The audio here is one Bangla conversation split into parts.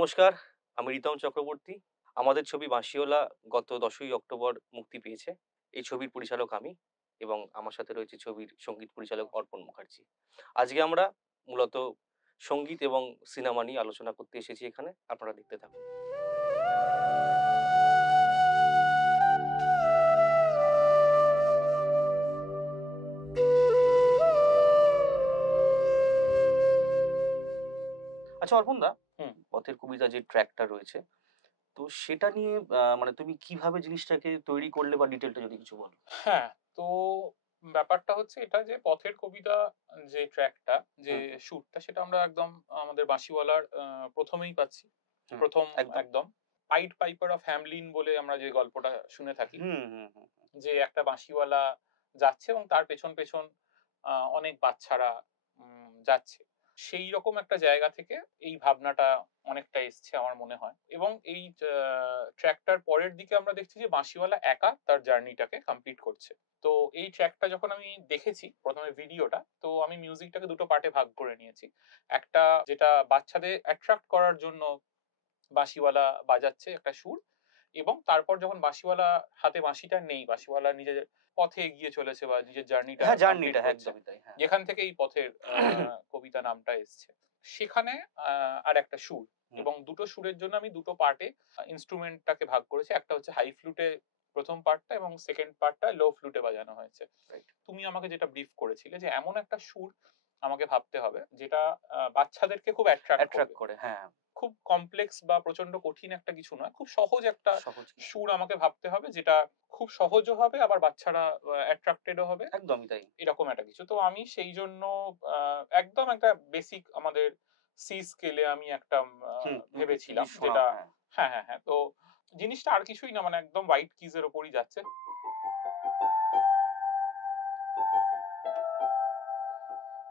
নমস্কার, আমি রিতম চক্রবর্তী। আমাদের ছবি 'বাঁশিওয়ালা' গত ১০ই অক্টোবর মুক্তি পেয়েছে। এই ছবির পরিচালক আমি এবং আমার সাথে রয়েছে ছবির সঙ্গীত পরিচালক অর্পণ মুখার্জি। আজকে আমরা মূলত সঙ্গীত এবং সিনেমা নিয়ে আলোচনা করতে এসেছি এখানে। আপনারা দেখতে থাকুন। আচ্ছা অর্পণদা, হুম। পথের কবিতা যে ট্র্যাকটা রয়েছে, তো সেটা নিয়ে মানে তুমি কিভাবে জিনিসটাকে তৈরি করলে বা ডিটেইলটা যদি কিছু বলো? হ্যাঁ, তো ব্যাপারটা হচ্ছে এটা যে পথের কবিতা যে ট্র্যাকটা, যে হুম, হুম, সুরটা সেটা আমরা একদম আমাদের বাঁশিওয়ালার ১ম এই পাচ্ছি। হুম, ১ম একদম। একদম। 'পাইড পাইপার অফ হ্যামলিন' বলে আমরা যে গল্পটা শুনে থাকি। হুম, হুম, হুম, যে একটা বাঁশিওয়ালা যাচ্ছে এবং তার পেছন, পেছন অনেক বাচ্চারা যাচ্ছে। সেইরকম একটা জায়গা থেকে এই ভাবনাটা অনেকটা এসছে আমার মনে হয়। এবং এই ট্র্যাকটার পরের দিকে আমরা দেখছি যে বাঁশিওয়ালা একা তার জার্নিটাকে কমপ্লিট করছে। তো এই ট্র্যাকটা যখন আমি দেখেছি ১ম এ ভিডিওটা, তো আমি মিউজিকটাকে ২ টো পার্টে ভাগ করে নিয়েছি। একটা যেটা বাচ্চাদের অ্যাট্রাক্ট করার জন্য বাঁশিওয়ালা বাজাচ্ছে একটা সুর, এবং তারপর যখন বাঁশিওয়ালা হাতে বাঁশিটা নেই, বাঁশিওয়ালা নিজের পথে এগিয়ে চলেছে বা নিজের জার্নিটা হ্যাঁ, কমপ্লিট জার্নিটা করছে, একদমই তাই। হ্যাঁ। যেখান থেকে এই পথের কবিতা নামটা এসছে। সেখানে আর একটা সুর, হুম, এবং দুটো সুরের জন্য আমি দুটো পার্টে ইন্সট্রুমেন্টটাকে ভাগ করেছি। একটা হচ্ছে হাই ফ্লুটে ১ম পার্টটা, এবং সেকেন্ড পার্টটা লো ফ্লুটে বাজানো হয়েছে। রাইট। তুমি আমাকে যেটা ব্রিফ করেছিলে যে এমন একটা সুর আমাকে ভাবতে হবে যেটা বাচ্চাদেরকে খুব অ্যাট্রাক্ট অ্যাট্রাক্ট করবে। করে, হ্যাঁ, খুব কমপ্লেক্স বা প্রচন্ড কঠিন একটা কিছু নয়। খুব সহজ একটা সহজ কিছু। সুর আমাকে ভাবতে হবে, যেটা খুব সহজও হবে, আবার বাচ্চারা অ্যাট্রাক্টেড ও হবে। একদমই তাই। এরকম একটা কিছু। তো আমি সেইজন্য একদম একটা বেসিক আমাদের সি স্কেলে আমি একটা হুম, যদি ভেবেছিলাম শোনাও, যেটা, হ্যাঁ। হ্যাঁ, হ্যাঁ, হ্যাঁ। তো জিনিসটা আর কিছুই না, মানে একদম হোয়াইট কিজ এর উপরই যাচ্ছে।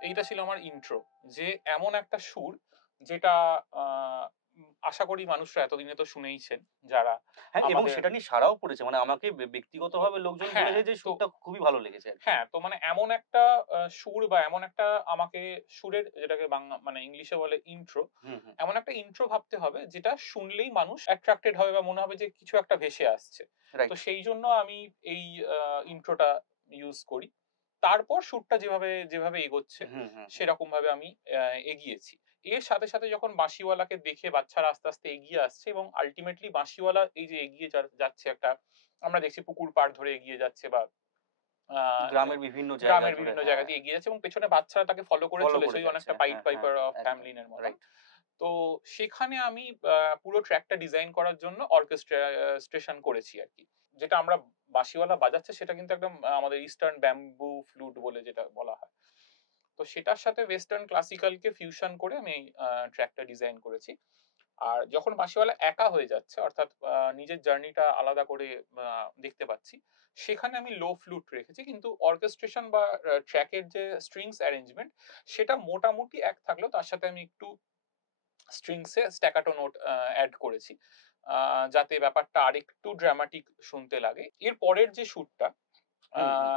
এইটা ছিল আমার ইন্ট্রো। যে এমন একটা সুর যেটা আ আশা করি মানুষরা এতদিনে তো শুনেইছেন যারা হ্যাঁ, এবং আমাদের। সেটা নিয়ে সাড়াও পড়েছে। মানে আমাকে ব্যক্তিগতভাবে লোকজন হ্যাঁ, বলেছে যে তো সুরটা খুবই ভালো লেগেছে আরকি। হ্যাঁ, তো মানে এমন একটা সুর বা এমন একটা আমাকে সুরের, যেটাকে মানে ইংলিশে বলে ইন্ট্রো, হুম, হুম। এমন একটা ইন্ট্রো ভাবতে হবে যেটা শুনলেই মানুষ অ্যাট্রাক্টেড হবে বা মনে হবে যে কিছু একটা ভেসে আসছে। তো রাইট। সেইজন্য আমি এই ইন্ট্রোটা ইউজ করি। তারপর সুরটা যেভাবে, যেভাবে এগোচ্ছে হুম, হুম, হুম। সেরকমভাবে আমি এগিয়েছি। এর সাথে, সাথে যখন বাঁশিওয়ালাকে দেখে বাচ্চারা আস্তে, আস্তে এগিয়ে আসছে, এবং আল্টিমেটলি বাঁশিওয়ালা এই যে এগিয়ে যাচ্ছে একটা, আমরা দেখছি পুকুর পাড় ধরে এগিয়ে যাচ্ছে, বা আ গ্রামের বিভিন্ন জায়গা গ্রামের ধরে, বিভিন্ন জায়গা হ্যাঁ, দিয়ে এগিয়ে যাচ্ছে, এবং পেছনে বাচ্চারা তাকে ফলো করে ফলো চলেছে করে ওই যাচ্ছে। অনেকটা পাইড হ্যাঁ, হ্যাঁ, পাইপার হ্যাঁ, অফ একদম। হ্যামলিন এর মতন। রাইট। তো সেখানে আমি পুরো ট্র্যাকটা ডিজাইন করার জন্য অর্কেস্ট্রেশন করেছি আরকি। যেটা আমরা বাঁশিওয়ালা বাজাচ্ছে সেটা কিন্তু একদম আমাদের ইস্টার্ন ব্যাম্বু ফ্লুট বলে যেটা বলা হয়। তো সেটার সাথে ওয়েস্টার্ন ক্লাসিক্যালকে ফিউশন করে আমি এই ট্র্যাকটা ডিজাইন করেছি। আর যখন বাঁশিওয়ালা একা হয়ে যাচ্ছে, অর্থাৎ নিজের জার্নিটা আলাদা করে দেখতে পাচ্ছি, সেখানে আমি লো ফ্লুট রেখেছি। কিন্তু অর্কেস্ট্রেশন বা ট্র্যাকের যে স্ট্রিংস অ্যারেঞ্জমেন্ট সেটা মোটামুটি এক থাকলেও তার সাথে আমি একটু স্ট্রিংসে স্ট্যাকাটো নোট এড করেছি। যাতে ব্যাপারটা আরেকটু ড্রামাটিক শুনতে লাগে। এর পরের যে সুরটা, আ হুম, হুম।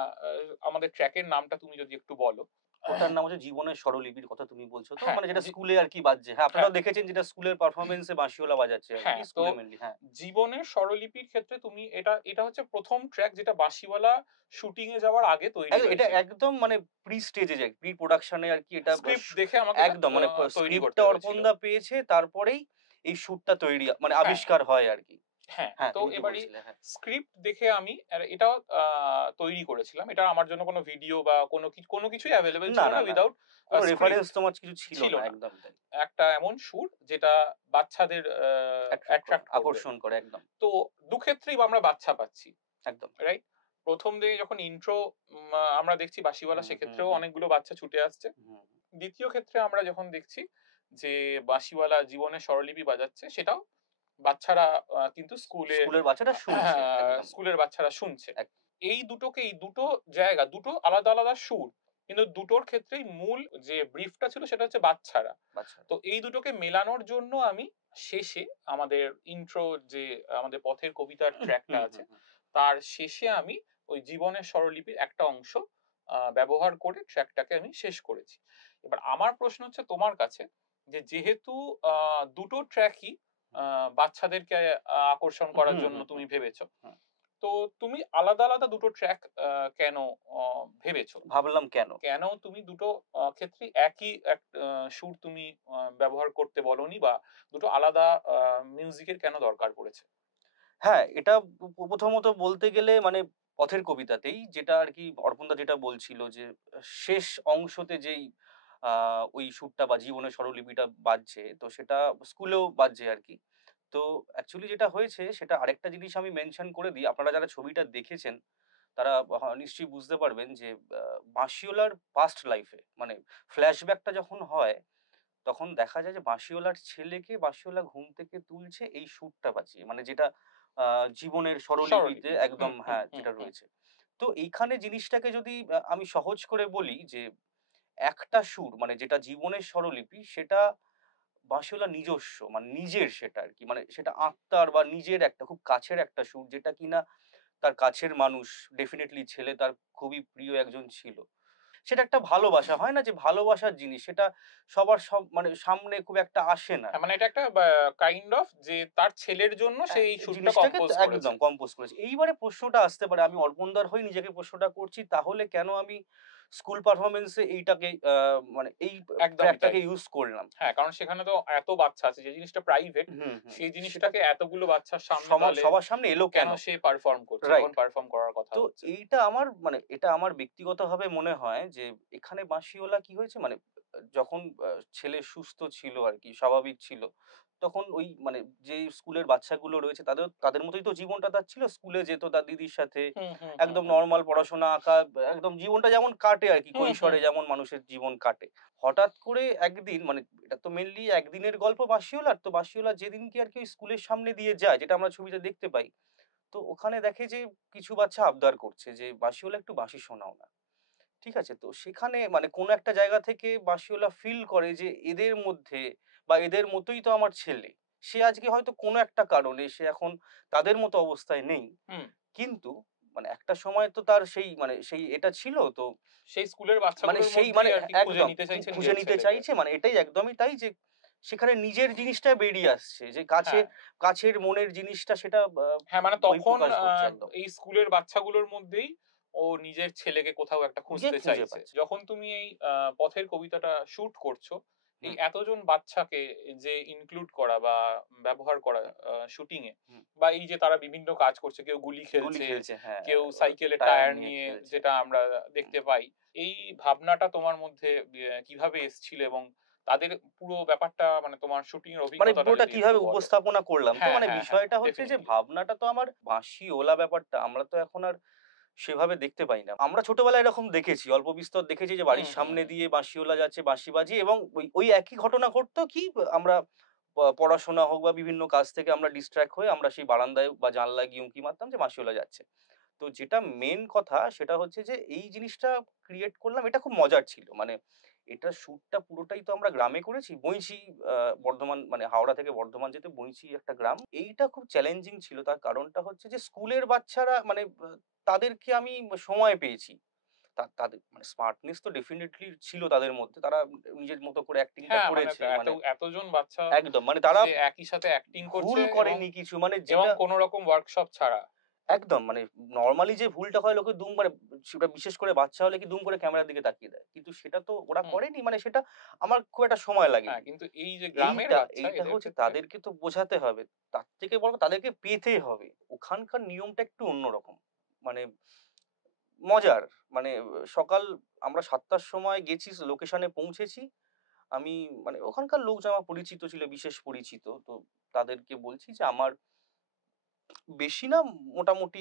আমাদের ট্র্যাকের নামটা তুমি যদি একটু বলো। ওটার নাম হচ্ছে 'জীবনের স্বরলিপির' কথা তুমি বলছো তো? হ্যাঁ, মানে যেটা জি, স্কুলে আরকি বাজছে। হ্যাঁ, হ্যাঁ, আপনারাও দেখেছেন যেটা স্কুলের পারফরম্যান্স এ বাঁশিওয়ালা বাজাচ্ছে আরকি। হ্যাঁ। তো স্কুলে মেইনলি, হ্যাঁ। জীবনের স্বরলিপির ক্ষেত্রে তুমি এটা এটা হচ্ছে ১ম ট্র্যাক যেটা বাঁশিওয়ালা শুটিং এ যাওয়ার আগে তৈরি এটা হয়েছিল। একদম মানে প্রি স্টেজে যায়। প্রি প্রোডাকশন এ আরকি এটা স্ক্রিপ্ট দেখে আমাকে এটা একদম মানে তৈরি করতে স্ক্রিপ্টটা হয়েছিল। অর্পণদা পেয়েছে, তারপরেই এই সুরটা তৈরি মানে হ্যাঁ, আবিষ্কার হয় আরকি। হ্যাঁ। হ্যাঁ, তো তুমি কি এবারে বলছিলে? হ্যাঁ। স্ক্রিপ্ট দেখে আমি এটাও তৈরি করেছিলাম। এটা আমার জন্য কোনো ভিডিও বা কোনো কিছুই এভেইলেবল না, ছিল না, না না। উইথআউট কোন রেফারেন্স স্ক্রিপ্ট। তোমার কিছু ছিল ছিল না। না। একদম তাই। একটা এমন সুর যেটা বাচ্চাদের অ্যাট্রাক্ট করে, অ্যাট্রাক্ট করবে। আকর্ষণ করে একদম, তো দুক্ষেত্রেই আমরা বাচ্চা পাচ্ছি। একদম। রাইট? ১ম দিকে যখন ইন্ট্রো আমরা দেখছি বাঁশিওয়ালা, হুম, হুম, সেক্ষেত্রেও হুম, অনেকগুলো বাচ্চা ছুটে আসছে। হুম। ২য় ক্ষেত্রে আমরা যখন দেখছি যে বাঁশিওয়ালা জীবনের স্বরলিপি বাজাচ্ছে, সেটাও বাচ্চারা কিন্তু স্কুলের বাচ্চারা শুনছে একদম। স্কুলের বাচ্চারা শুনছে। এক এই দুটোকেই, দুটো জায়গা, দুটো আলাদা, আলাদা সুর। কিন্তু দুটোর ক্ষেত্রেই মূল যে ব্রিফটা ছিল সেটা হচ্ছে বাচ্চারা। বাচ্চারা। তো এই দুটোকে মেলানোর জন্য আমি শেষে আমাদের ইন্ট্রো যে আমাদের পথের কবিতার হুম, ট্র্যাকটা হুম, আছে, হুম। তার শেষে আমি ওই জীবনের স্বরলিপির একটা অংশ ব্যবহার করে ট্র্যাকটাকে আমি শেষ করেছি। এবার আমার প্রশ্ন হচ্ছে তোমার কাছে যে যেহেতু দুটো ট্র্যাকই বাচ্চাদেরকে আকর্ষণ করার হুম, জন্য হুম, তুমি হুম, ভেবেছো, হুম। তো তুমি আলাদা আলাদা দুটো ট্র্যাক কেন ভেবেছো? ভাবলাম কেন? কেন তুমি দুটো ক্ষেত্রেই একই সুর তুমি ব্যবহার করতে বলোনি, বা দুটো আলাদা মিউজিকের কেন দরকার পড়েছে? হ্যাঁ, এটা প্রথমত বলতে গেলে মানে পথের কবিতাতেই যেটা আরকি অর্পণদা যেটা বলছিল যে, শেষ অংশতে যেই ওই সুরটা বা জীবনের স্বরলিপিটা বাজছে, তো সেটা স্কুলেও বাজছে আরকি। তো অ্যাকচুয়ালি যেটা হয়েছে সেটা আরেকটা জিনিস আমি মেনশন করে দিই। আপনারা যারা ছবিটা দেখেছেন তারা নিশ্চয়ই বুঝতে পারবেন যে, আ বাঁশিওয়ালার পাস্ট লাইফ এ মানে ফ্ল্যাশব্যাকটা যখন হয়, তখন দেখা যায় যে বাঁশিওয়ালার ছেলেকে বাঁশিওয়ালা ঘুম থেকে তুলছে এই সুরটা বাজিয়ে। মানে যেটা আ জীবনের স্বরলিপিতে স্বরলিপি। একদম হ্যাঁ, যেটা হুম। রয়েছে। তো এইখানে জিনিসটাকে যদি আমি সহজ করে বলি যে, একটা সুর মানে যেটা জীবনের স্বরলিপি সেটা বাঁশিওয়ালার নিজস্ব মানে নিজের সেটা আরকি। মানে সেটা আত্মার বা নিজের একটা খুব কাছের একটা সুর যেটা কিনা তার কাছের মানুষ ডেফিনিটলি ছেলে তার খুবই প্রিয় একজন ছিল। সেটা একটা ভালোবাসা, হয় না যে ভালোবাসার জিনিস সেটা সবার মানে সামনে খুব একটা আসে না। হ্যাঁ, মানে এটা একটা কাইন্ড অফ যে তার ছেলের জন্য সে এই সুরটা জিনিসটাকে কম্পোজ তো করেছে। একদম কম্পোজ করেছি। এইবারে প্রশ্নটা আসতে পারে আমি অর্পণদার হয়ে নিজেকে প্রশ্নটা করছি তাহলে কেন আমি স্কুল পারফরম্যান্স এ এইটাকে মানে এই একদমই তাই। ট্র্যাকটাকে ইউস করলাম। হ্যাঁ, কারণ সেখানে তো এত বাচ্চা আছে, যে জিনিসটা প্রাইভেট, হুম, হুম। সেই সেটা জিনিসটাকে এতগুলো বাচ্চার সামনে তাহলে সবার সামনে এলো কেন কেন? সে পারফর্ম করছে, যখন রাইট। পারফর্ম করার কথা তো হচ্ছে। এইটা আমার মানে এটা আমার ব্যক্তিগতভাবে মনে হয় যে এখানে বাঁশিওয়ালা কি হয়েছে মানে যখন ছেলে সুস্থ ছিল আরকি, স্বাভাবিক ছিল। তখন ওই মানে যে স্কুলের বাচ্চাগুলো রয়েছে তাদের মতোই তো জীবনটা তার ছিল। স্কুলে যেত তার দিদির সাথে। একদম হুম। নরমাল পড়াশোনা, আঁকা একদম জীবনটা যেমন কাটে আরকি কৈশোরে হুম। যেমন মানুষের জীবন কাটে। হঠাৎ করে একদিন মানে এটা তো মেইনলি একদিনের গল্প বাঁশিওয়ালার। তো বাঁশিওয়ালা যেদিনকে আরকি ওই স্কুলের সামনে দিয়ে যায় যেটা আমরা ছবিতে দেখতে পাই। তো ওখানে দেখে যে কিছু বাচ্চা আবদার করছে যে, "বাঁশিওয়ালা একটু বাঁশি শোনাও না।" ঠিক আছে? তো সেখানে মানে কোনো একটা জায়গা থেকে বাঁশিওয়ালা ফিল করে যে এদের মধ্যে বা এদের মতোই তো আমার ছেলে। সে আজকে হয়তো কোনো একটা কারণে সে এখন তাদের মতো অবস্থায় নেই। হুম। কিন্তু মানে একটা সময় তো তার সেই মানে সেই এটা ছিল তো সেই স্কুলের মানে বাচ্চাগুলোর সেই মানে মধ্যেই আরকি খুঁজে একদম নিতে চাইছে খুঁজে নিজের নিতে ছেলেকে। চাইছে মানে এটাই একদমই তাই যে সেখানে নিজের জিনিসটা বেরিয়ে আসছে। যে হ্যাঁ। কাছের মনের জিনিসটা সেটা হ্যাঁ, মানে তখন বহিঃপ্রকাশ ঘটছে একদম। এই স্কুলের বাচ্চাগুলোর মধ্যেই ও নিজের ছেলেকে কোথাও একটা গিয়ে খুঁজতে খুঁজে চাইছে। পাচ্ছে। যখন তুমি এই পথের কবিতাটা শুট করছো, এই হুম, এতজন বাচ্চাকে যে ইনক্লুড করা বা ব্যবহার করা হুম, শুটিং এ, হুম। বা এই যে তারা বিভিন্ন কাজ করছে, কেউ গুলি গুলি খেলছে, খেলছে, হ্যাঁ, কেউ সাইকেলের টায়ার টায়ার নিয়ে নিয়ে, খেলছে। যেটা আমরা হুম, দেখতে পাই। এই ভাবনাটা তোমার মধ্যে কিভাবে এসছিল, এবং তাদের পুরো ব্যাপারটা মানে তোমার শুটিং এর মানে অভিজ্ঞতাটা পুরোটা যদি একটু কিভাবে বলো? উপস্থাপনা করলাম। তো মানে হ্যাঁ, বিষয়টা হচ্ছে যে ডেফিনিটলি। ভাবনাটা তো আমার বাঁশিওলা ব্যাপারটা আমরা তো এখন আর সেভাবে দেখতে পাই না। আমরা ছোটবেলায় এরকম দেখেছি, অল্প বিস্তর দেখেছি যে বাড়ির সামনে হুম। দিয়ে বাঁশিওয়ালা যাচ্ছে বাঁশি বাজিয়ে এবং ওই একই ঘটনা ঘটতো কি আমরা পড়াশোনা হোক বা বিভিন্ন কাজ থেকে আমরা ডিস্ট্রাক্ট হয়ে আমরা সেই বারান্দায় বা জানলায় গিয়ে উঁকি মারতাম যে বাঁশিওয়ালা যাচ্ছে। তো যেটা মেইন কথা সেটা হচ্ছে যে এই জিনিসটা ক্রিয়েট করলাম এটা খুব মজার ছিল। মানে এটার শ্যুটটা পুরোটাই তো আমরা গ্রামে করেছি। বইঁচি আ বর্ধমান মানে হাওড়া থেকে বর্ধমান যেতে বইঁচি একটা গ্রাম। এইটা খুব চ্যালেঞ্জিং ছিল। তার কারণটা হচ্ছে যে স্কুলের বাচ্চারা মানে তাদেরকে আমি সময় পেয়েছি। তাদের মানে স্মার্টনেস তো ডেফিনিটলি ছিল তাদের মধ্যে। তারা নিজের মতো করে অ্যাক্টিং টা হ্যাঁ, মানে করেছে। মানে এতজন বাচ্চা একদম মানে তারা যে একই সাথে অ্যাক্টিং ভুল করছে, এবং করেনি কিছু মানে এবং যেটা কোন রকম ওয়ার্কশপ ছাড়া। একদম মানে নরমালি যে ভুলটা হয় লোকে দুম মানে সেটা বিশেষ করে বাচ্চা হলে কি দুম করে ক্যামেরার দিকে তাকিয়ে দেয়। কিন্তু সেটা তো ওরা হুম। করেনি মানে সেটা আমার খুব একটা সময় হ্যাঁ, লাগেনি। কিন্তু এই যে গ্রামের বাচ্চা, এইটা এদের হচ্ছে ক্ষেত্রে তাদেরকে তো বোঝাতে হবে। তার থেকে বড় তাদেরকে পেতে হবে। ওখানকার নিয়মটা একটু অন্যরকম। মানে মজার। মানে সকাল আমরা ৭ টার সময় গেছি লোকেশনে পৌঁছেছি। আমি মানে ওখানকার লোকজন আমার পরিচিত ছিল, বিশেষ পরিচিত। তো তাদেরকে বলছি যে আমার বেশি না মোটামুটি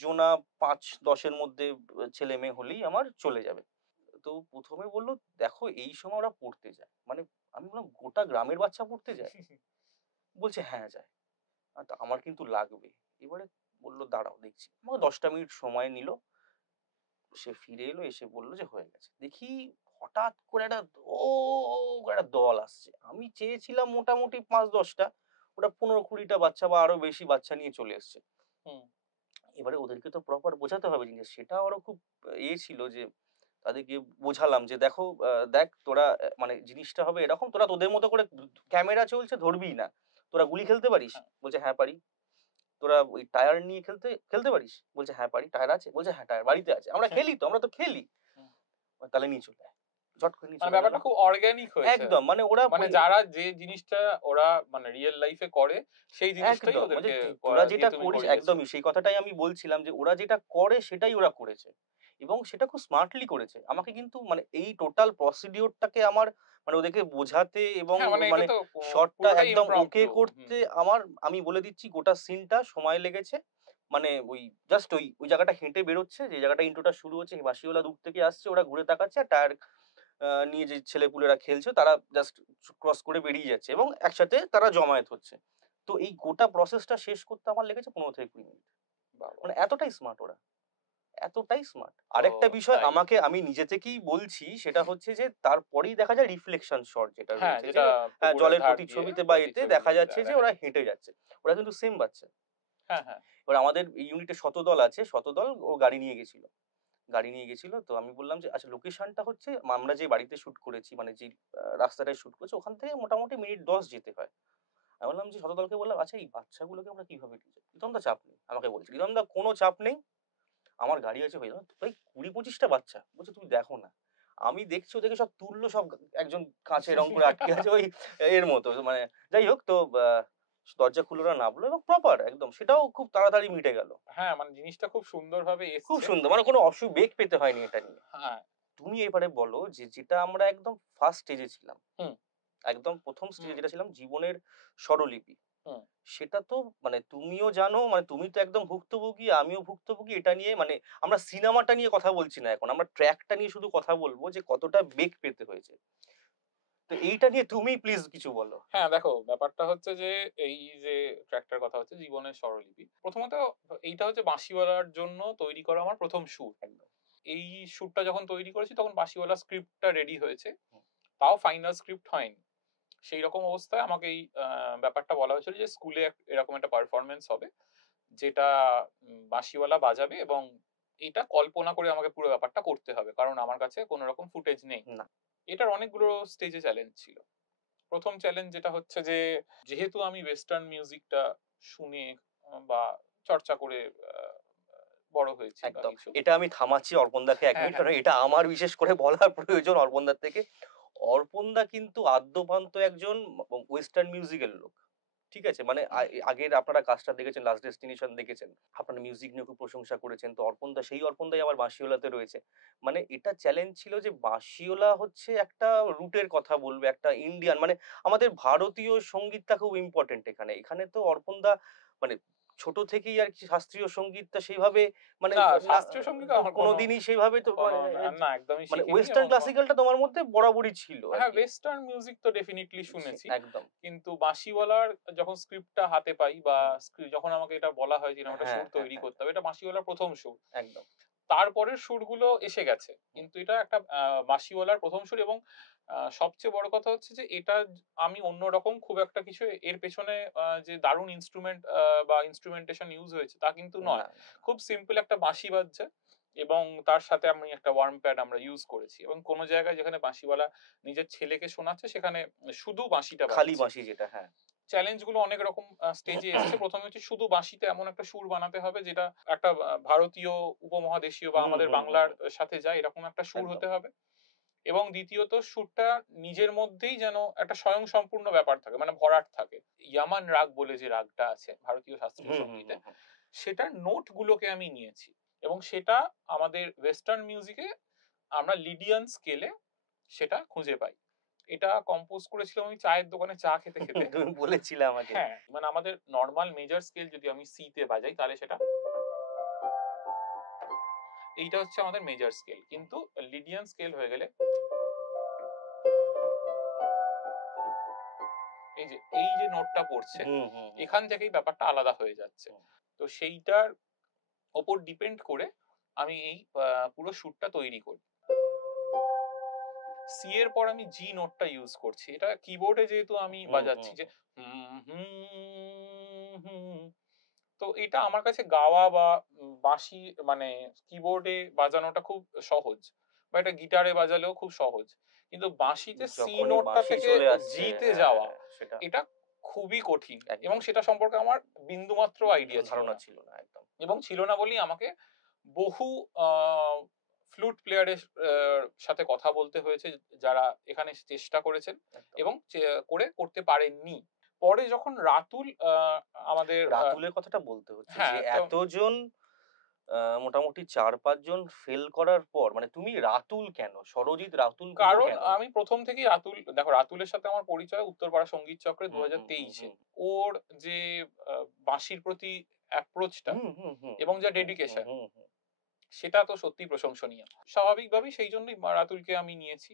জোনা ৫-১০ এর মধ্যে ছেলে-মেয়ে হলেই আমার চলে যাবে। তো ১ম এ বলল, "দেখো এই সময় ওরা পড়তে যায়।" মানে আমি বললাম, "গোটা গ্রামের বাচ্চা পড়তে যায়?" বলছে, "হ্যাঁ, যায়।" তা আমার কিন্তু লাগবে। এবারে বলল, "দাঁড়াও দেখছি।" আমাকে ১০ টা মিনিট সময় নিল। সে ফিরে এলো, এসে বলল যে হয়ে গেছে। দেখি হঠাৎ করে একটা দল আসছে। আমি চেয়েছিলাম মোটামুটি ৫-১০ টা। ওরা ১৫-২০ টা বাচ্চা বা আরো বেশি বাচ্চা নিয়ে চলে এসছে। হুম। এবারে ওদেরকে তো প্রপার বোঝাতে হবে জিনিস। সেটা ওরও খুব ছিল যে তাদেরকে বোঝালাম যে দেখো দেখ তোরা মানে জিনিসটা হবে এরকম, তোরা তোদের মতো করে ক্যামেরা চলছে ধরবি না। তোরা গুলি খেলতে পারিস? হ্যাঁ, বলছে হ্যাঁ পারি। তোরা ওই টায়ার নিয়ে খেলতে পারিস? বলছে হ্যাঁ পারি। টায়ার আছে? বলছে হ্যাঁ টায়ার বাড়িতে আছে। আমরা হুম, খেলি তো, আমরা তো খেলি। হুম। তাহলে নিয়ে চলে আয়। ঝট করে নিয়ে মানে চলে গেল। ব্যাপারটা খুব অর্গানিক হয়েছে। একদম মানে ওরা মানে ওই যারা যে জিনিসটা ওরা মানে রিয়েল লাইফে করে সেই জিনিসটাই একদম মানে ওদেরকে তোরা দিয়ে যেটা তুমি করিস করিয়েছো। একদমই সেই কথাটাই আমি বলছিলাম যে ওরা যেটা করে সেটাই ওরা করেছে। এবং সেটা খুব স্মার্টলি করেছে। আমাকে কিন্তু মানে এই টোটাল প্রসিডিউরটাকে আমার মানে ওদেরকে বোঝাতে এবং হ্যাঁ, মানে এটা মানে তো শটটা পুরোটাই একদম ওকে ইমপ্রম্পটু। হুম। করতে আমার আমি বলে দিচ্ছি গোটা সিনটা সময় লেগেছে। মানে ওই জাস্ট ওই জায়গাটা হেঁটে বেরোচ্ছে, যে জায়গাটা ইন্ট্রোটা শুরু হচ্ছে, বাঁশিওয়ালা দূর থেকে আসছে, ওরা ঘুরে তাকাচ্ছে আর টায়ার নিয়ে যে ছেলেপুলেরা খেলছে তারা জাস্ট ক্রস করে বেরিয়ে যাচ্ছে এবং একসাথে তারা জমায়েত হচ্ছে। তো এই গোটা প্রসেসটা শেষ করতে আমার লেগেছে ১৫ থেকে ২০ মিনিট। বাহ! বাহ! মানে এতটাই স্মার্ট ওরা, এতটাই স্মার্ট। ও আরেকটা বিষয় তাই। আমি নিজে থেকেই বলছি সেটা হচ্ছে যে তারপরেই দেখা যায় রিফ্লেকশন শট যেটা হ্যাঁ, রয়েছে যে যেটা পুকুরের জলের ধার দিয়ে প্রতিচ্ছবিতে বা এতে দেখা প্রতিচ্ছবিতে যাচ্ছে যে দেখা ওরা যাচ্ছে। হেঁটে যাচ্ছে। ওরা কিন্তু সেম বাচ্চা। হ্যাঁ, হ্যাঁ। এবার আমাদের ইউনিটে শতদল আছে, শতদল ও গাড়ি নিয়ে গেছিল। গাড়ি নিয়ে গেছিল। তো আমি বললাম যে, "আচ্ছা লোকেশনটা হচ্ছে আমরা যে বাড়িতে শুট করেছি মানে যে রাস্তাটায় শুট করেছি ওখান থেকে মোটামুটি মিনিট ১০ যেতে হয়।" আমি বললাম যে শতদলকে বললাম, "আচ্ছা এই বাচ্চাগুলোকে আমরা কিভাবে নিয়ে যাবো?" "রিতমদা চাপ নেই।" আমাকে বলছে। "রিতমদা কোনো চাপ নেই। আমার গাড়ি আছে হয়ে যাবে।" ভাই ২০-২৫ টা বাচ্চা। বলছে, "তুমি দেখো না।" আমি দেখছি ওদেরকে সব তুললো সব একজন কাঁচে এরকম করে আটকে আছে ওই এর মতো। মানে যাই হোক তো দরজা খুলে ওরা নামলো এবং প্রপার একদম সেটাও খুব তাড়াতাড়ি মিটে গেল। হ্যাঁ, মানে জিনিসটা খুব সুন্দরভাবে খুব এসছে। সুন্দর মানে কোনো বেগ পেতে হয়নি এটা নিয়ে। হ্যাঁ। তুমি এবারে বলো যে যেটা আমরা একদম ফার্স্ট স্টেজে ছিলাম। হুম, একদম ১ম হুম, স্টেজে যেটা ছিলাম জীবনের স্বরলিপি। হুম। সেটা তো মানে তুমিও জানো মানে তুমি তো একদম ভুক্তভোগী, আমিও ভুক্তভোগী এটা নিয়ে মানে আমরা সিনেমাটা নিয়ে কথা বলছি না এখন। আমরা ট্র্যাকটা নিয়ে শুধু কথা বলব যে কতটা বেগ পেতে হয়েছে। তো এইটা নিয়ে তুমি প্লিজ কিছু বলো। হ্যাঁ, দেখো ব্যাপারটা হচ্ছে যে এই যে ট্র্যাকটার কথা হচ্ছে জীবনের স্বরলিপি। প্রথমত এইটা হচ্ছে বাঁশিওয়ালার জন্য তৈরি করা আমার ১ম সুর। একদম। এই সুরটা যখন তৈরি করেছি তখন বাঁশিওয়ালা স্ক্রিপ্টটা রেডি হয়েছে। হুম, তাও ফাইনাল স্ক্রিপ্ট হয়নি। সেইরকম অবস্থায় আমাকে এই ব্যাপারটা বলা হয়েছিল যে স্কুলে এরকম একটা পারফরম্যান্স হবে। যেটা বাঁশিওয়ালা বাজাবে এবং এটা কল্পনা করে আমাকে পুরো ব্যাপারটা করতে হবে। কারণ আমার কাছে কোন রকম ফুটেজ নেই। না। এটার অনেকগুলো স্টেজে চ্যালেঞ্জ ছিল। ১ম চ্যালেঞ্জ যেটা হচ্ছে যে, যেহেতু আমি ওয়েস্টার্ন মিউজিকটা শুনে বা চর্চা করে আ বড় হয়েছি বা একদম। কিছু। এটা আমি থামাচ্ছি অর্পণদাকে ১ হ্যাঁ, মিনিট। হ্যাঁ। কারণ এটা আমার বিশেষ করে বলার প্রয়োজন অর্পণদার থেকে। অর্পণদা কিন্তু আদ্যোপান্ত একজন ওয়েস্টার্ন মিউজিক এর লোক। ঠিক আছে? মানে হুম। আগের আপনারা কাজটা দেখেছেন, 'লাস্ট ডেস্টিনেশন' দেখেছেন। আপনারা মিউজিক নিয়ে খুব প্রশংসা করেছেন। তো অর্পণদা সেই অর্পণদাই আবার বাঁশিওয়ালাতে রয়েছে। মানে এটা চ্যালেঞ্জ ছিল যে বাঁশিওয়ালা হচ্ছে একটা রুটের কথা বলবে, একটা ইন্ডিয়ান মানে আমাদের ভারতীয় সংগীতটা খুব ইম্পোর্টেন্ট এখানে। এখানে তো অর্পণদা মানে ছোট থেকেই আরকি শাস্ত্রীয় সংগীতটা সেইভাবে মানে না, না শাস্ত্রীয় সংগীতে আমার কোনদিনই সেইভাবে তো কোনো মানে না একদমই মানে শিখিনি এবং ওয়েস্টার্ন ক্লাসিক্যালটা তোমার মধ্যে বরাবরই ছিল হ্যাঁ, আরকি। ওয়েস্টার্ন মিউজিক তো ডেফিনিটলি শুনেছি। একদম। কিন্তু বাঁশিওয়ালার যখন স্ক্রিপ্টটা হাতে পাই বা হুম। যখন আমাকে এটা বলা হয় যে এরকম একটা হ্যাঁ, সুর হ্যাঁ, তৈরি হ্যাঁ। করতে হবে, এটা বাঁশিওয়ালার ১ম সুর। একদম। তারপরের সুরগুলো এসে গেছে। হুম, কিন্তু এটা একটা বাঁশিওয়ালার ১ম সুর এবং সবচেয়ে বড় কথা হচ্ছে যে এটা আমি অন্যরকম খুব একটা কিছু এর পেছনে যে দারুণ ইন্সট্রুমেন্ট বা ইন্সট্রুমেন্টেশন ইউস হয়েছে তা কিন্তু নয়। না। খুব সিম্পল একটা বাঁশি বাজছে এবং তার সাথে আমি একটা ওয়ার্ম প্যাড আমরা ইউজ করেছি এবং কোন জায়গায় যেখানে বাঁশিওয়ালা নিজের ছেলেকে শোনাচ্ছে সেখানে শুধু বাঁশিটা খালি বাজছে। বাঁশি যেটা, হ্যাঁ। চ্যালেঞ্জ গুলো অনেক রকম স্টেজে এসছে। ১ম হচ্ছে শুধু বাঁশিতে এমন একটা সুর বানাতে হবে যেটা একটা ভারতীয় উপমহাদেশীয় বা হুম, আমাদের হুম, হুম, বাংলার হুম। সাথে যায় এরকম একটা সুর একদম। হতে হবে। এবং দ্বিতীয়ত সুরটা নিজের মধ্যেই যেন একটা স্বয়ংসম্পূর্ণ ব্যাপার থাকে। মানে ভরাট থাকে। ইয়ামান রাগ বলে যে রাগটা আছে ভারতীয় শাস্ত্রীয় হুম, হুম, সঙ্গীতে, হুম, হুম। সেটার নোট গুলোকে আমি নিয়েছি। এবং সেটা আমাদের ওয়েস্টার্ন মিউজিকে আমরা লিডিয়ান স্কেলে সেটা খুঁজে পাই। এটা কম্পোজ করেছিলাম আমি চায়ের দোকানে চা খেতে, খেতে। তুমি বলেছিলে আমাকে। হ্যাঁ, মানে আমাদের নরমাল মেজর স্কেল যদি আমি সি তে বাজাই তাহলে সেটা এইটা হচ্ছে আমাদের মেজর স্কেল। হুম, কিন্তু লিডিয়ান স্কেল হয়ে গেলে এই যে নোটটা পড়ছে হুম, হুম, হুম, এখান থেকেই ব্যাপারটা আলাদা হয়ে যাচ্ছে। হুম। তো সেইটার উপর ডিপেন্ড করে আমি এই পুরো সুরটা তৈরি করি। সি এর পর আমি জি নোটটা ইউজ করছি। এটা কিবোর্ডে যেহেতু আমি হুম, বাজাচ্ছি হুম, যে হুম, হুম, হুম। তো এটা আমার কাছে গাওয়া বা বাঁশি মানে কিবোর্ডে বাজানোটা খুব সহজ। বা এটা গিটারে বাজালেও খুব সহজ, কিন্তু বাঁশিতে সি যখনই নোটটা বাঁশি থেকে চলে আসছে, জিতে হ্যাঁ, যাওয়া সেটা এটা খুবই কঠিন, একদম এবং সেটা সম্পর্কে আমার বিন্দুমাত্র আইডিয়া ছিল ধারণা না, ছিল না একদম। এবং ছিল না বলেই আমাকে বহু ফ্লুট প্লেয়ারের সাথে কথা বলতে হয়েছে যারা এখানে চেষ্টা করেছেন একদম। এবং করতে পারেননি। পরে যখন রাতুল আমাদের রাতুলের কথাটা বলতে হচ্ছে হ্যাঁ যে তো এতজন মোটামুটি ৪-৫ জন ফেল করার পর মানে তুমি রাতুল কেন? সরজিৎ রাতুল গুলো কারণ কেন? আমি প্রথম থেকেই দেখো রাতুলের সাথে আমার পরিচয় উত্তরপাড়া সঙ্গীত চক্রে হুম, হুম, হুম, ২০২৩-এ। হুম। ওর যে বাঁশির প্রতি অ্যাপ্রোচটা হুম, হুম, হুম, এবং যা হুম, হুম, ডেডিকেশন, হুম, হুম। সেটা তো সত্যিই প্রশংসনীয়। স্বাভাবিকভাবেই সেই জন্যই রাতুলকে আমি নিয়েছি।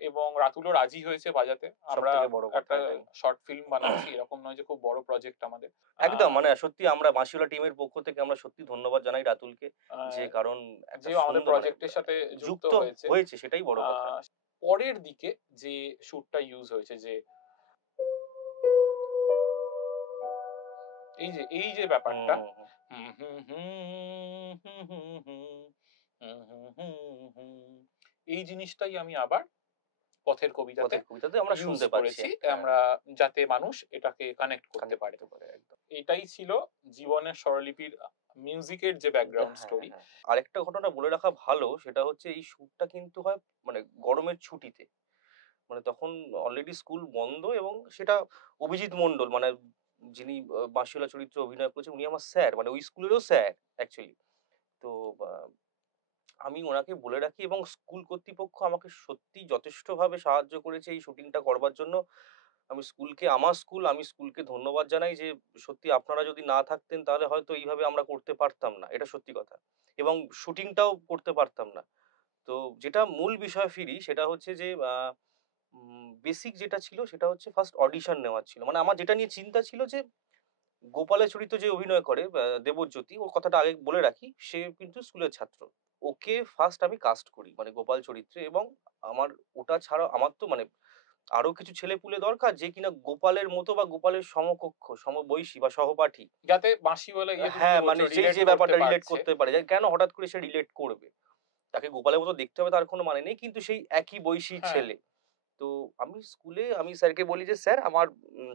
এবং রাতুলও রাজি হয়েছে বাজাতে। আমরা সবথেকে বড় কথা একটা এটাই। শর্ট ফিল্ম বানাচ্ছি। এরকম নয় যে খুব বড় প্রজেক্ট আমাদের। আ একদম মানে সত্যি আমরা বাঁশিওয়ালা টিমের পক্ষ থেকে আমরা সত্যি ধন্যবাদ জানাই রাতুলকে। আ যে কারণ একটা যে আমাদের সুন্দর মানে প্রজেক্টের সাথে যুক্ত যুক্ত হয়েছে। হয়েছে সেটাই বড় আ কথা। পরের দিকে যে সুরটা ইউজ হয়েছে, যে এই যে ব্যাপারটা, হুম, হুম। হুম হুম হুম হুম হুম হুম হুম হুম হুম হুম, এই জিনিসটাই আমি আবার পথের কবিতাতে পথের কবিতাতে আমরা ইউজ শুনতে পাচ্ছি করেছি, হ্যাঁ, আমরা যাতে মানুষ এটাকে কানেক্ট করতে কানেক্ট পারে। করতে পারে একদম। এটাই ছিল জীবনের স্বরলিপির মিউজিকের যে ব্যাকগ্রাউন্ড হ্যাঁ, স্টোরি। হ্যাঁ। আরেকটা ঘটনা বলে রাখা ভালো সেটা হচ্ছে এই শ্যুটটা কিন্তু হয় মানে গরমের ছুটিতে। মানে তখন অলরেডি স্কুল বন্ধ এবং সেটা অভিজিৎ মন্ডল মানে যিনি বাঁশিওয়ালা চরিত্রে অভিনয় করেছেন উনি আমার স্যার মানে ওই স্কুলেরও স্যার অ্যাকচুয়ালি। তো আ আমি ওনাকে বলে রাখি এবং স্কুল কর্তৃপক্ষ আমাকে সত্যিই যথেষ্টভাবে সাহায্য করেছে এই শুটিংটা করবার জন্য। আমার স্কুল আমি স্কুলকে ধন্যবাদ জানাই যে সত্যি আপনারা যদি না থাকতেন তাহলে হয়তো এইভাবে আমরা করতে পারতাম না। এটা সত্যি কথা। এবং শুটিংটাও করতে পারতাম না। তো যেটা মূল বিষয়ে ফিরি সেটা হচ্ছে যে বেসিক যেটা ছিল সেটা হচ্ছে ফার্স্ট অডিশন নেওয়ার ছিল। মানে আমার যেটা নিয়ে চিন্তা ছিল যে গোপালের চরিত্রে যে অভিনয় করে দেবজ্যোতি ওর কথাটা আগে বলে রাখি। সে কিন্তু স্কুলের ছাত্র। ওকে ফার্স্ট আমি কাস্ট করি মানে গোপাল চরিত্রে এবং আমার ওটা ছাড়াও আমার তো মানে আরো কিছু ছেলেপুলে দরকার যে কিনা গোপালের মতো বা গোপালের সমকক্ষ, সমবয়সী বা সহপাঠী। যাতে বাঁশিওয়ালা ইয়ে তুমি যে হ্যাঁ, বলছো মানে রিলেট যে করতে ব্যাপারটা রিলেট পারছে। করতে পারে। যে কেন হঠাৎ করে সে রিলেট করবে? তাকে গোপালের মতো দেখতে হবে তার কোনো মানে নেই। কিন্তু সেই একই বয়সী হ্যাঁ, ছেলে। তো আমি স্যারকে বলি যে, "স্যার আমার উম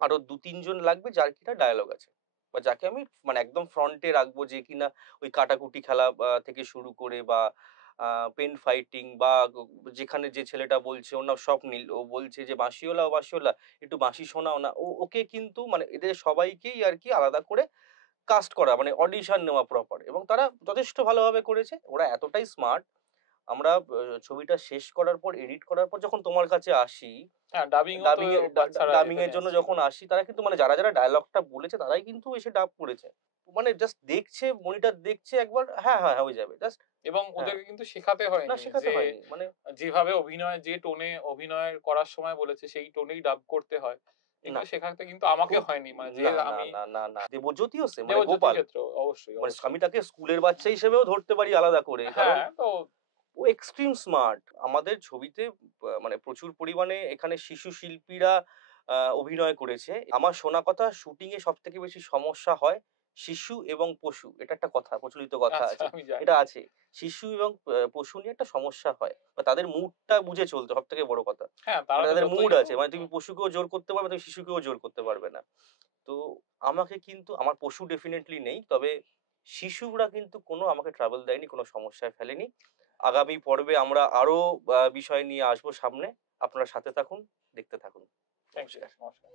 আরো ২-৩ জন লাগবে যার কিনা ডায়ালগ আছে। বা যাকে আমি মানে একদম ফ্রন্টে রাখবো যে কিনা ওই কাটাকুটি খেলা থেকে শুরু করে বা পেন ফাইটিং বা যেখানে যে ছেলেটা বলছে ওর নাম স্বপ্নীল। ও বলছে যে, "বাঁশিওয়ালা ও বাঁশিওয়ালা একটু বাঁশি শোনাও না।" ওকে কিন্তু মানে এদের সবাইকেই আরকি আলাদা করে কাস্ট করা মানে অডিশন নেওয়া প্রপার এবং তারা যথেষ্ট ভালোভাবে করেছে। ওরা এতটাই স্মার্ট আমরা ছবিটা শেষ করার পর এডিট করার পর যখন তোমার কাছে আসি, হ্যাঁ, ডাবিংও তো ডাবিং এর বাচ্চারা ডাবিং এখানে এর জন্য এসেছিল। যখন আসি তারা কিন্তু মানে যারা ডায়ালগটা বলেছে তারাই কিন্তু এসে ডাব করেছে। মানে জাস্ট দেখছে, মনিটর দেখছে একবার হ্যাঁ, হ্যাঁ, হয়ে যাবে। জাস্ট এবং হ্যাঁ, ওদেরকে কিন্তু শেখাতে না হয়নি শেখাতে যে হয়নি। মানে যেভাবে যে টোনে অভিনয় করার সময় বলেছে সেই টোনেই ডাব করতে হয়। না এগুলো শেখাতে কিন্তু আমাকে খুব হয়নি। মানে যে না, না, আমি না, না, না। দেবজ্যোতিও মানে দেবজ্যোতির গোপাল। ক্ষেত্র অবশ্যই, মানে অবশ্যই। আমি তাকে স্কুলের বাচ্চা হিসেবেও ধরতে পারি আলাদা করে। কারণ হ্যাঁ, তো ও এক্সট্রিম স্মার্ট। আমাদের ছবিতে মানে প্রচুর পরিমাণে এখানে শিশু শিল্পীরা অভিনয় করেছে। আমার শোনা কথা শুটিং এ সবথেকে বেশি সমস্যা হয় শিশু এবং পশু। এটা একটা কথা প্রচলিত কথা আচ্ছা আছে। আমি জানি। এটা আছে। শিশু এবং পশু নিয়ে একটা সমস্যা হয়। বা তাদের মুডটা বুঝে চলতে সবথেকে বড় কথা। হ্যাঁ, তারা মানে তো তাদের মুড যতই আছে। মানে তুমি পশুকেও জোর করতে পারবে, তুমি শিশুকেও জোর করতে পারবে না। তো আমাকে কিন্তু আমার পশু ডেফিনিটলি নেই। তবে শিশুরা কিন্তু কোনো আমাকে ট্রাবল দেয়নি, কোনো সমস্যায় ফেলেনি। আগামী পর্বে আমরা আরো বিষয় নিয়ে আসবো সামনে। আপনারা সাথে থাকুন, দেখতে থাকুন। Thank you. নমস্কার। নমস্কার।